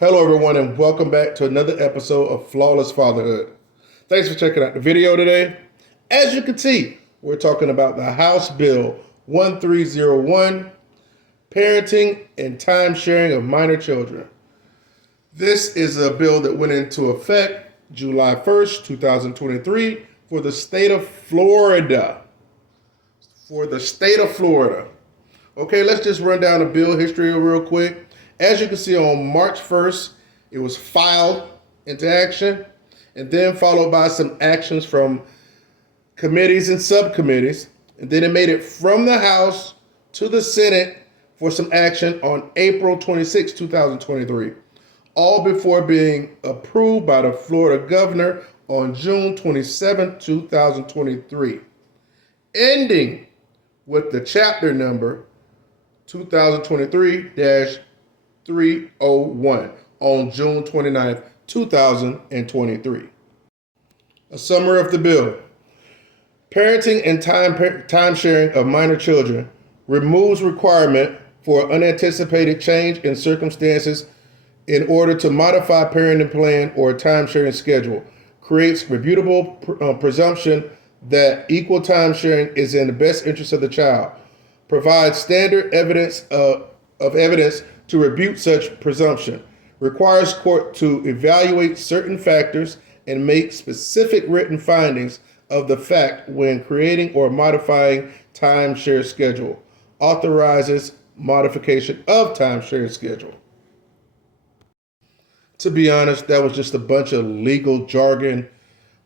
Hello, everyone, and welcome back to another episode of Flawless Fatherhood. Thanks for checking out the video today. As you can see, we're talking about the House Bill 1301, Parenting and Time Sharing of Minor Children. This is a bill that went into effect July 1st, 2023 for the state of Florida. Okay, let's just run down the bill history real quick. As you can see, on March 1st, it was filed into action and then followed by some actions from committees and subcommittees. And then it made it from the House to the Senate for some action on April 26, 2023, all before being approved by the Florida governor on June 27, 2023, ending with the chapter number 2023-301 on June 29th, 2023. A summary of the bill. Parenting and time sharing of minor children removes requirement for unanticipated change in circumstances in order to modify parenting plan or time sharing schedule, creates reputable presumption that equal time sharing is in the best interest of the child, provides standard evidence of evidence to rebut such presumption, requires court to evaluate certain factors and make specific written findings of the fact when creating or modifying timeshare schedule, authorizes modification of timeshare schedule. To be honest, that was just a bunch of legal jargon,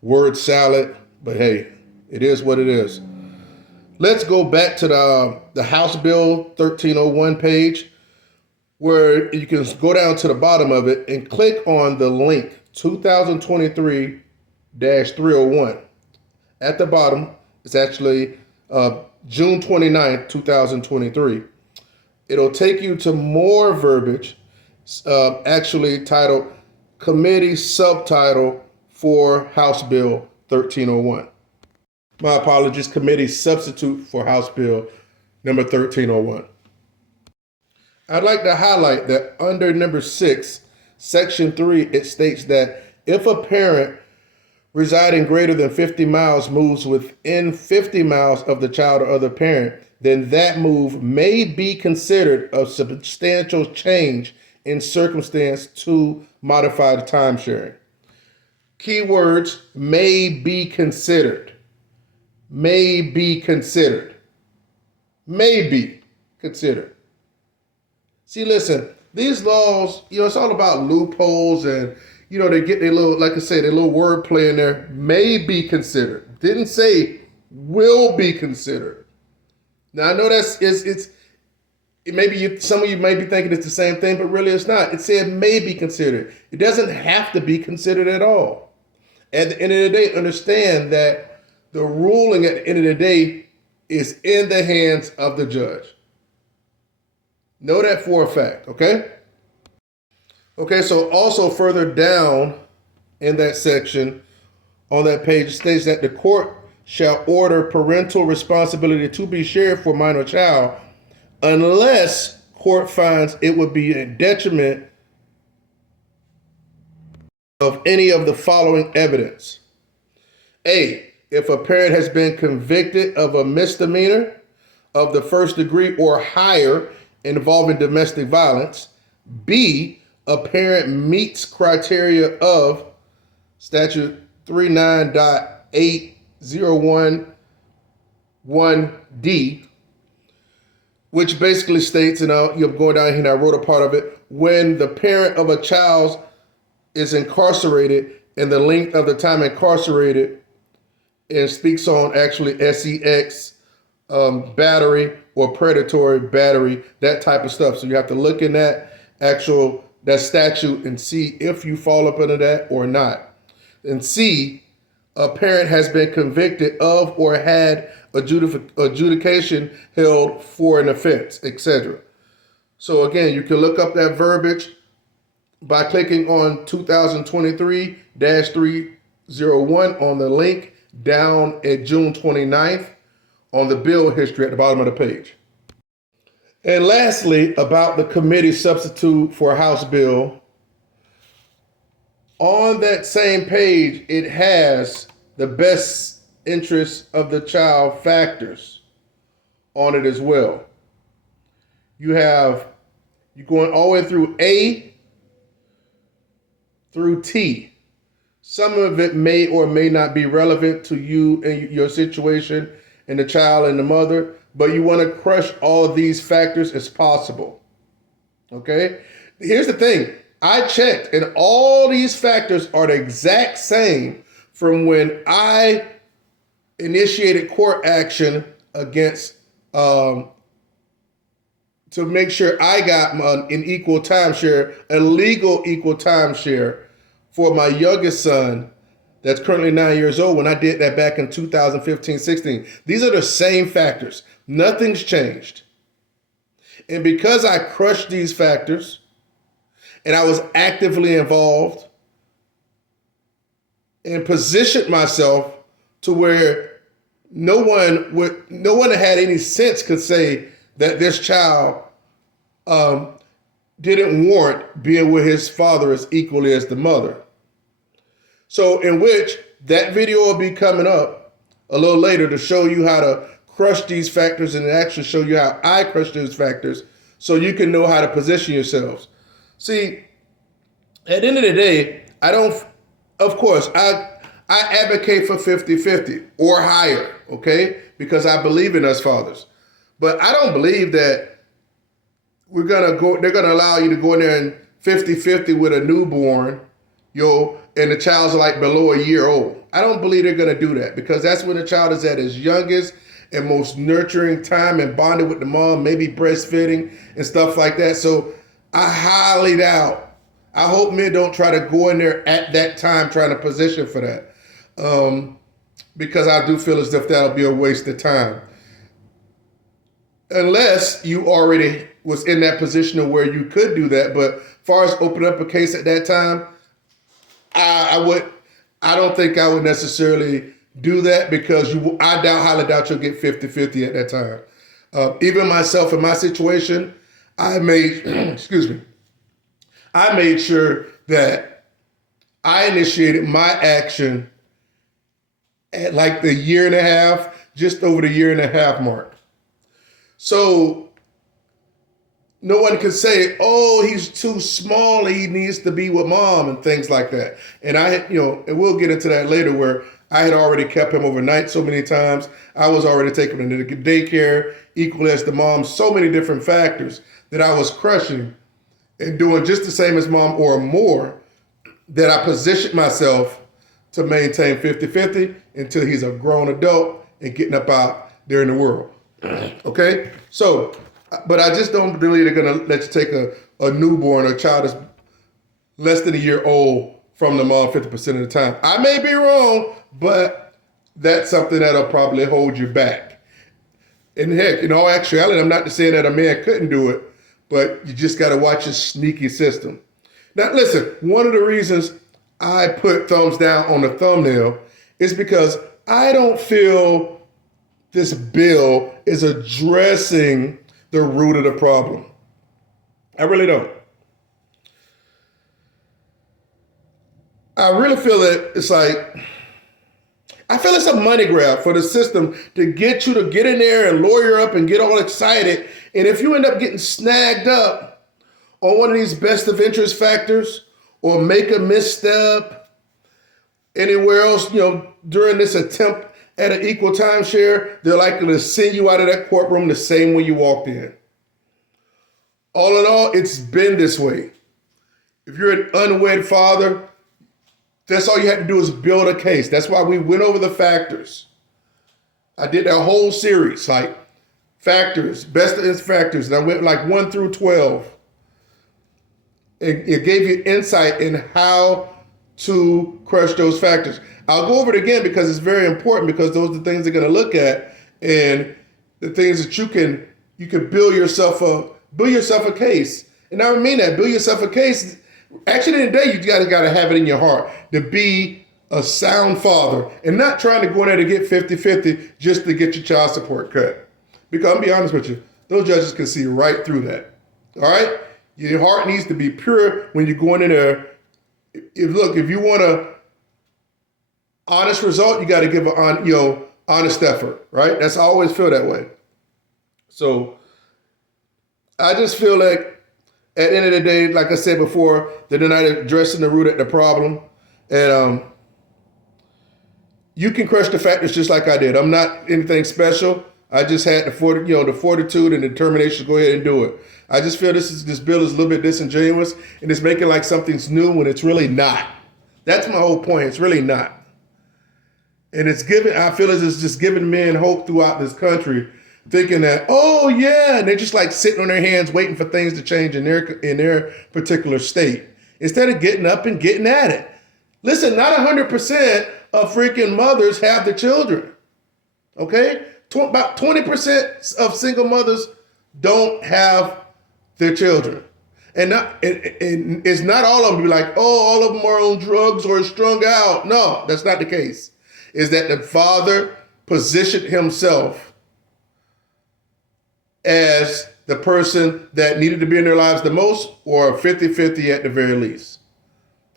word salad, but hey, it is what it is. Let's go back to the House Bill 1301 page, where you can go down to the bottom of it and click on the link 2023-301. At the bottom, it's actually June 29th, 2023. It'll take you to more verbiage, actually titled Committee Subtitle for House Bill 1301. My apologies, Committee Substitute for House Bill number 1301. I'd like to highlight that under number 6, section 3, it states that if a parent residing greater than 50 miles moves within 50 miles of the child or other parent, then that move may be considered a substantial change in circumstance to modify the time sharing. Keywords: may be considered. May be considered. May be considered. See, listen, these laws, it's all about loopholes and, they get their little, like I said, their little wordplay in there. May be considered. Didn't say will be considered. Now, I know some of you may be thinking it's the same thing, but really it's not. It said may be considered. It doesn't have to be considered at all. At the end of the day, understand that the ruling at the end of the day is in the hands of the judge. Know that for a fact, okay? Okay, so also further down in that section on that page states that the court shall order parental responsibility to be shared for minor child unless court finds it would be a detriment of any of the following evidence. A, if a parent has been convicted of a misdemeanor of the first degree or higher involving domestic violence. B, a parent meets criteria of statute 39.8011D, which basically states, you're going down here and I wrote a part of it, when the parent of a child is incarcerated and the length of the time incarcerated, and speaks on actually sex, battery or predatory battery, that type of stuff. So you have to look in that statute and see if you fall up under that or not. And C, a parent has been convicted of or had adjudication held for an offense, etc. So again, you can look up that verbiage by clicking on 2023-301 on the link down at June 29th on the bill history at the bottom of the page. And lastly, about the committee substitute for House Bill On that same page, it has the best interest of the child factors on it as well. You're going all the way through A through T. Some of it may or may not be relevant to you and your situation and the child and the mother, but you want to crush all of these factors as possible. Okay? Here's the thing. I checked, and all these factors are the exact same from when I initiated court action against to make sure I got an equal timeshare, a legal equal timeshare for my youngest son that's currently 9 years old when I did that back in 2015-16. These are the same factors. Nothing's changed. And because I crushed these factors and I was actively involved and positioned myself to where no one that had any sense could say that this child didn't warrant being with his father as equally as the mother. So in which that video will be coming up a little later to show you how to crush these factors and actually show you how I crush those factors so you can know how to position yourselves. See, at the end of the day, I advocate for 50-50 or higher, okay? Because I believe in us fathers. But I don't believe that they're gonna allow you to go in there and 50-50 with a newborn, and the child's like below a year old. I don't believe they're gonna do that because that's when the child is at his youngest and most nurturing time and bonded with the mom, maybe breastfeeding and stuff like that. So I highly doubt. I hope men don't try to go in there at that time trying to position for that. Because I do feel as if that'll be a waste of time. Unless you already was in that position of where you could do that. But as far as opening up a case at that time, I don't think I would necessarily do that because highly doubt you'll get 50-50 at that time. Even myself in my situation, I made sure that I initiated my action at like the year and a half, just over the year and a half mark. So no one can say, oh, he's too small, he needs to be with mom and things like that. And and we'll get into that later where I had already kept him overnight so many times. I was already taking him to daycare, equal as the mom, so many different factors that I was crushing and doing just the same as mom or more, that I positioned myself to maintain 50-50 until he's a grown adult and getting up out there in the world. Okay? So, but I just don't believe they're going to let you take a newborn, a child that's less than a year old from the mom 50% of the time. I may be wrong, but that's something that'll probably hold you back. And heck, in all actuality, I'm not saying that a man couldn't do it, but you just got to watch his sneaky system. Now, listen, one of the reasons I put thumbs down on the thumbnail is because I don't feel this bill is addressing the root of the problem. I really don't. I really feel that I feel it's a money grab for the system to get you to get in there and lawyer up and get all excited. And if you end up getting snagged up on one of these best of interest factors or make a misstep anywhere else, during this attempt at an equal timeshare, they're likely to send you out of that courtroom the same way you walked in. All in all, it's been this way. If you're an unwed father, that's all you have to do is build a case. That's why we went over the factors. I did that whole series, like factors, best of its factors, and I went like 1 through 12. It gave you insight in how to crush those factors. I'll go over it again because it's very important, because those are the things they're going to look at and the things that you can build yourself a case. And I mean that, build yourself a case. Actually, in the day, you got to have it in your heart to be a sound father and not trying to go in there to get 50-50 just to get your child support cut. Because I'm going to be honest with you, those judges can see right through that. All right? Your heart needs to be pure when you're going in there if you want a honest result, you got to give an honest effort, right? That's I always feel that way. So I just feel like at the end of the day, like I said before, they're not addressing the root of the problem, and you can crush the factors just like I did. I'm not anything special. I just had the fortitude and determination to go ahead and do it. I just feel this bill is a little bit disingenuous and it's making like something's new when it's really not. That's my whole point. It's really not. And I feel as it's just giving men hope throughout this country, thinking that, oh yeah, and they're just like sitting on their hands waiting for things to change in their particular state, instead of getting up and getting at it. Listen, not 100% of freaking mothers have the children. Okay? About 20% of single mothers don't have their children. And it's not all of them be like, oh, all of them are on drugs or strung out. No, that's not the case. Is that the father positioned himself as the person that needed to be in their lives the most, or 50-50 at the very least.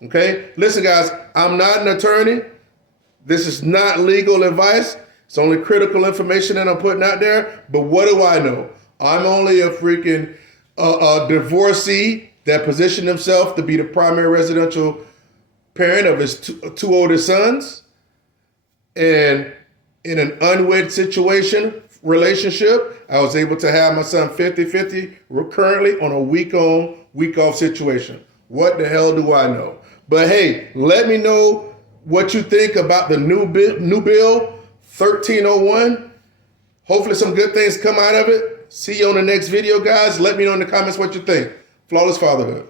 Okay? Listen, guys, I'm not an attorney. This is not legal advice. It's only critical information that I'm putting out there. But what do I know? I'm only a freaking divorcee that positioned himself to be the primary residential parent of his two oldest sons. And in an unwed relationship, I was able to have my son 50-50 currently on a week-on, week-off situation. What the hell do I know? But hey, let me know what you think about the new bill 1301. Hopefully some good things come out of it. See you on the next video, guys. Let me know in the comments what you think. Flawless Fatherhood.